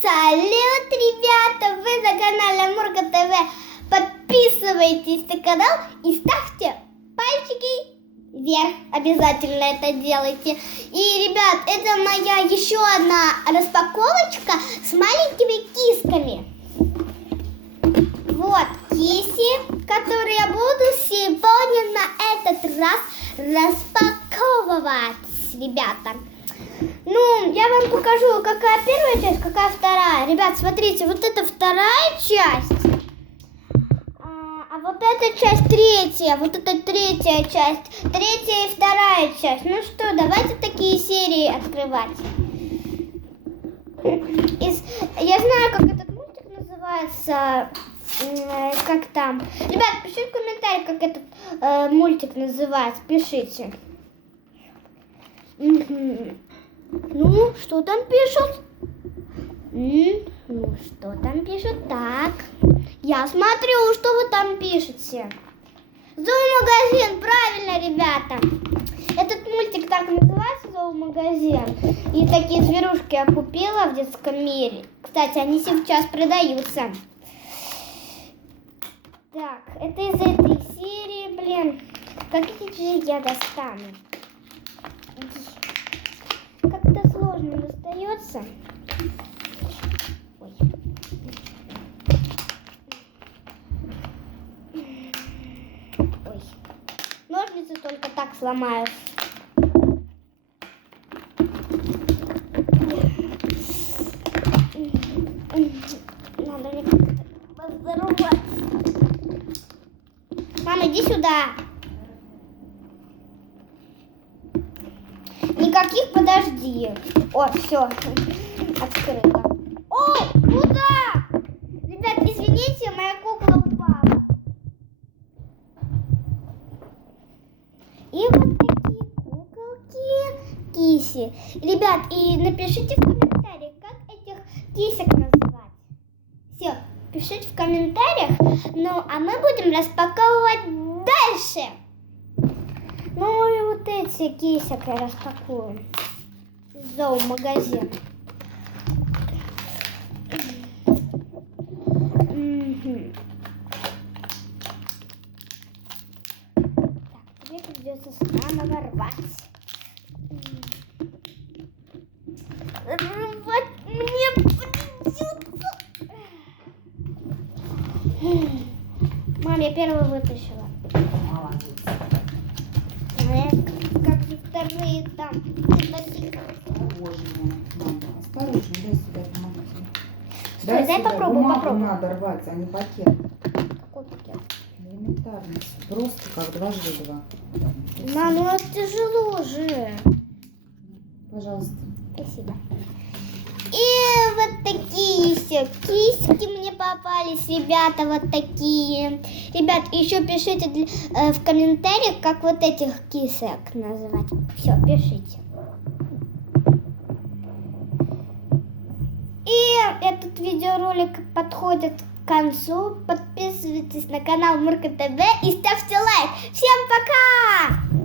Салют, ребята! Вы на канале Мурка ТВ. Подписывайтесь на канал и ставьте пальчики вверх. Обязательно это делайте. И, ребят, это моя еще одна распаковочка с маленькими кисками. Вот киси, которые я буду сегодня на этот раз распаковывать, ребята. Ну, я вам покажу, какая первая часть, какая вторая. Ребят, смотрите, вот это вторая часть, а вот эта часть третья, вот это третья часть, третья и вторая часть. Ну что, давайте такие серии открывать. Я знаю, как этот мультик называется, как там. Ребят, пишите в комментариях, как этот мультик называется, пишите. Ну, что там пишут? Ну, что там пишут? Так, я смотрю, что вы там пишете. Зоомагазин, правильно, ребята. Этот мультик так называется, Зоомагазин. И такие зверушки я купила в детском мире. Кстати, они сейчас продаются. Так, это из этой серии, блин. Как же я достану? Как-то сложно достается. Ой. Ой. Ножницы только так сломаю. Надо мне как-то поздороваться. Мама, иди сюда. Никаких, подожди. О, все, открыто. Ой, куда? Ребят, извините, моя кукла упала. И вот такие куколки, киси. Ребят, и напишите в комментариях, как этих кисек называть. Все, пишите в комментариях. Ну, а мы будем распаковывать дальше. Ну и вот эти кисек я распакую. Зоомагазин. Так, тебе придется снова рвать. Рвать мне придется. Мам, я первую вытащила. Как же вторые там. Боже мой, мама, осторожно, дай сюда, помогу тебе. Стой, дай сюда. попробую, Бумагу попробую. надо рвать, а не пакет. Какой пакет? Элементарно. Просто как 2 × 2. Мам, ну это тяжело же. Пожалуйста. Спасибо. И вот такие все киски мне попались, ребята, вот такие. Ребят, еще пишите в комментариях, как вот этих кисок называть. Все, пишите. И этот видеоролик подходит к концу. Подписывайтесь на канал Мурка ТВ и ставьте лайк. Всем пока!